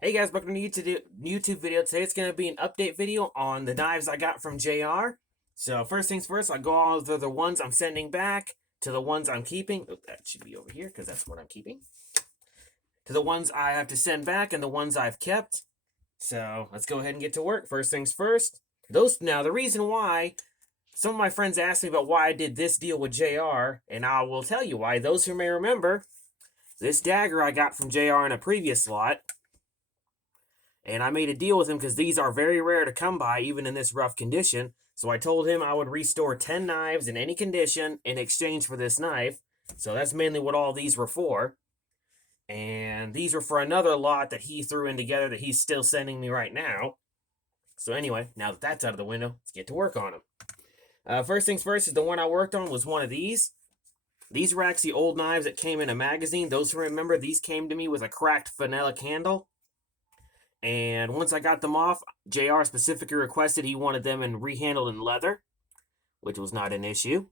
Hey guys, welcome to YouTube video. Today it's going to be an update video on the knives I got from JR. So first things first, I go over the ones I'm sending back to the ones I'm keeping. Oh, that should be over here because that's what I'm keeping. To the ones I have to send back and the ones I've kept. So let's go ahead and get to work. First things first. Now the reason why some of my friends asked me about why I did this deal with JR, and I will tell you why. Those who may remember, this dagger I got from JR in a previous lot. And I made a deal with him because these are very rare to come by, even in this rough condition. So I told him I would restore 10 knives in any condition in exchange for this knife. So that's mainly what all these were for. And these were for another lot that he threw in together that he's still sending me right now. So anyway, now that that's out of the window, let's get to work on them. First things first is the one I worked on was one of these. These were actually old knives that came in a magazine. Those who remember, these came to me with a cracked phenolic handle. And once I got them off, JR specifically requested he wanted them rehandled in leather, which was not an issue.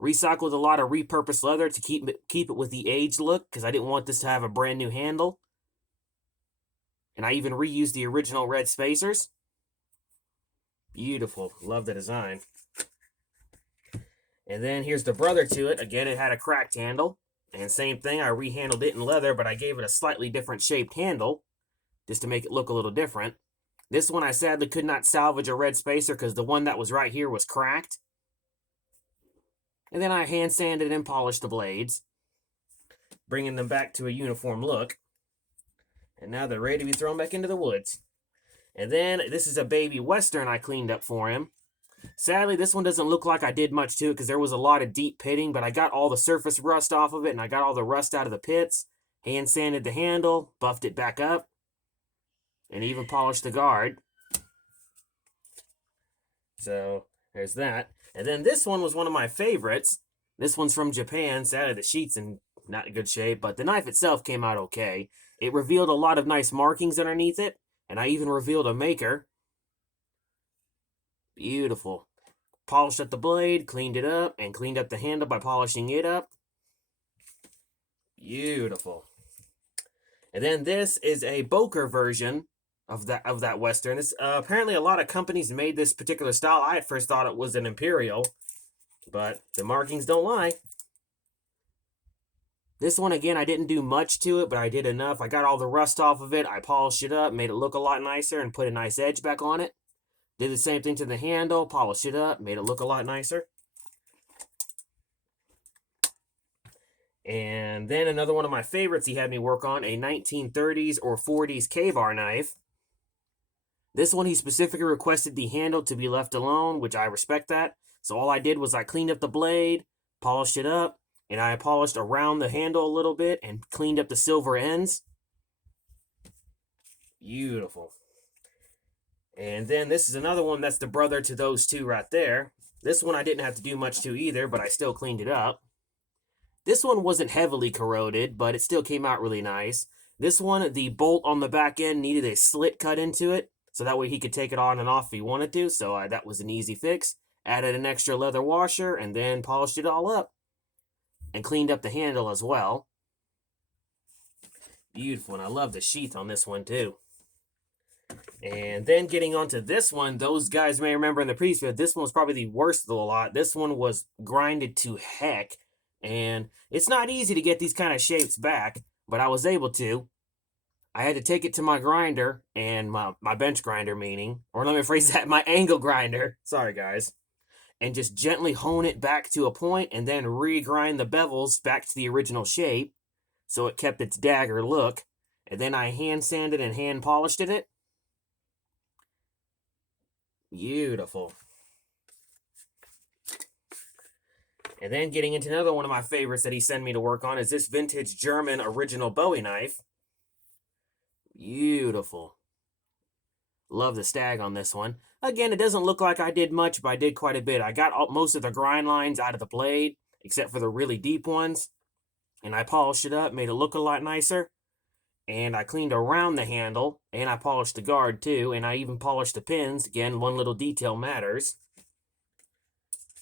Recycled a lot of repurposed leather to keep it with the aged look, because I didn't want this to have a brand new handle. And I even reused the original red spacers. Beautiful. Love the design. And then here's the brother to it. Again, it had a cracked handle. And same thing, I rehandled it in leather, but I gave it a slightly different shaped handle, just to make it look a little different. This one I sadly could not salvage a red spacer because the one that was right here was cracked. And then I hand sanded and polished the blades, bringing them back to a uniform look. And now they're ready to be thrown back into the woods. And then this is a baby Western I cleaned up for him. Sadly, this one doesn't look like I did much to it because there was a lot of deep pitting, but I got all the surface rust off of it and I got all the rust out of the pits. Hand sanded the handle, buffed it back up, and even polished the guard. So there's that. And then this one was one of my favorites. This one's from Japan. Sadly, the sheet's in not good shape, but the knife itself came out okay. It revealed a lot of nice markings underneath it, and I even revealed a maker. Beautiful. Polished up the blade, cleaned it up, and cleaned up the handle by polishing it up. Beautiful. And then this is a Boker version of that Western. This apparently a lot of companies made this particular style. I at first thought it was an Imperial, but the markings don't lie. This one, again, I didn't do much to it, but I did enough. I got all the rust off of it. I polished it up, made it look a lot nicer, and put a nice edge back on it. Did the same thing to the handle, polished it up, made it look a lot nicer. And then another one of my favorites he had me work on, a 1930s or 40s Ka-Bar knife. This one, he specifically requested the handle to be left alone, which I respect that. So all I did was I cleaned up the blade, polished it up, and I polished around the handle a little bit and cleaned up the silver ends. Beautiful. And then this is another one that's the brother to those two right there. This one I didn't have to do much to either, but I still cleaned it up. This one wasn't heavily corroded, but it still came out really nice. This one, the bolt on the back end needed a slit cut into it, so that way he could take it on and off if he wanted to, so that was an easy fix. Added an extra leather washer, and then polished it all up. And cleaned up the handle as well. Beautiful, and I love the sheath on this one too. And then getting onto this one, those guys may remember in the previous video, this one was probably the worst of the lot. This one was grinded to heck, and it's not easy to get these kind of shapes back, but I was able to. I had to take it to my grinder, and my bench grinder meaning, or let me phrase that, my angle grinder, sorry guys, and just gently hone it back to a point, and then regrind the bevels back to the original shape, so it kept its dagger look, and then I hand sanded and hand polished it. Beautiful. And then getting into another one of my favorites that he sent me to work on is this vintage German original Bowie knife. Beautiful. Love the stag on this one. Again, it doesn't look like I did much, but I did quite a bit. I got most of the grind lines out of the blade, except for the really deep ones. And I polished it up, made it look a lot nicer. And I cleaned around the handle, and I polished the guard too, and I even polished the pins. Again, one little detail matters.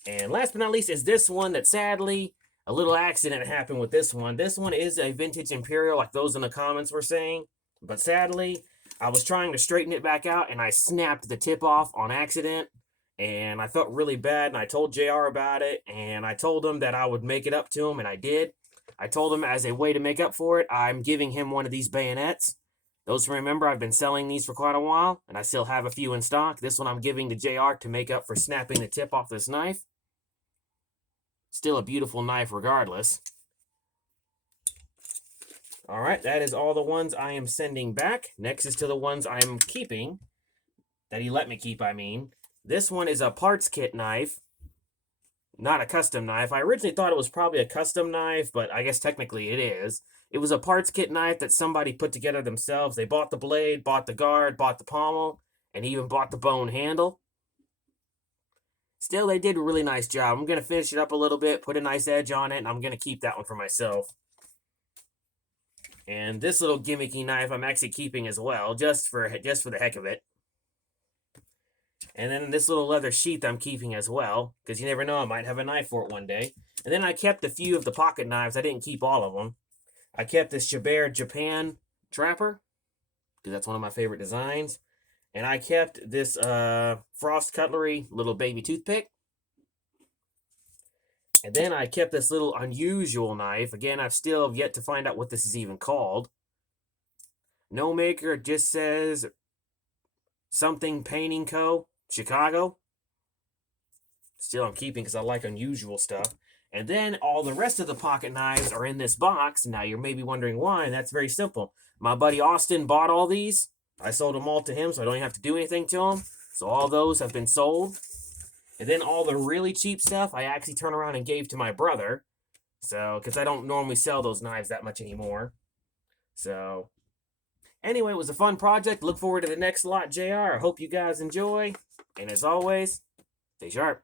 And last but not least is this one that sadly, a little accident happened with this one. This one is a vintage Imperial, like those in the comments were saying. But sadly, I was trying to straighten it back out and I snapped the tip off on accident. And I felt really bad, and I told JR about it, and I told him that I would make it up to him, and I did. I told him as a way to make up for it, I'm giving him one of these bayonets. Those who remember, I've been selling these for quite a while, and I still have a few in stock. This one I'm giving to JR to make up for snapping the tip off this knife. Still a beautiful knife regardless. Alright, that is all the ones I am sending back. Next is to the ones I'm keeping. That he let me keep, I mean. This one is a parts kit knife, not a custom knife. I originally thought it was probably a custom knife, but I guess technically it is. It was a parts kit knife that somebody put together themselves. They bought the blade, bought the guard, bought the pommel, and even bought the bone handle. Still, they did a really nice job. I'm going to finish it up a little bit, put a nice edge on it, and I'm going to keep that one for myself. And this little gimmicky knife I'm actually keeping as well, just for the heck of it. And then this little leather sheath I'm keeping as well, because you never know, I might have a knife for it one day. And then I kept a few of the pocket knives. I didn't keep all of them. I kept this Chabert Japan Trapper, because that's one of my favorite designs. And I kept this Frost Cutlery little baby toothpick. And then I kept this little unusual knife. Again, I've still yet to find out what this is even called. No maker, it just says something Painting Co. Chicago. Still I'm keeping because I like unusual stuff. And then all the rest of the pocket knives are in this box. Now you're maybe wondering why, and that's very simple. My buddy Austin bought all these. I sold them all to him, so I don't even have to do anything to them. So all those have been sold. And then all the really cheap stuff, I actually turned around and gave to my brother. So, because I don't normally sell those knives that much anymore. So, anyway, it was a fun project. Look forward to the next lot, JR. I hope you guys enjoy. And as always, stay sharp.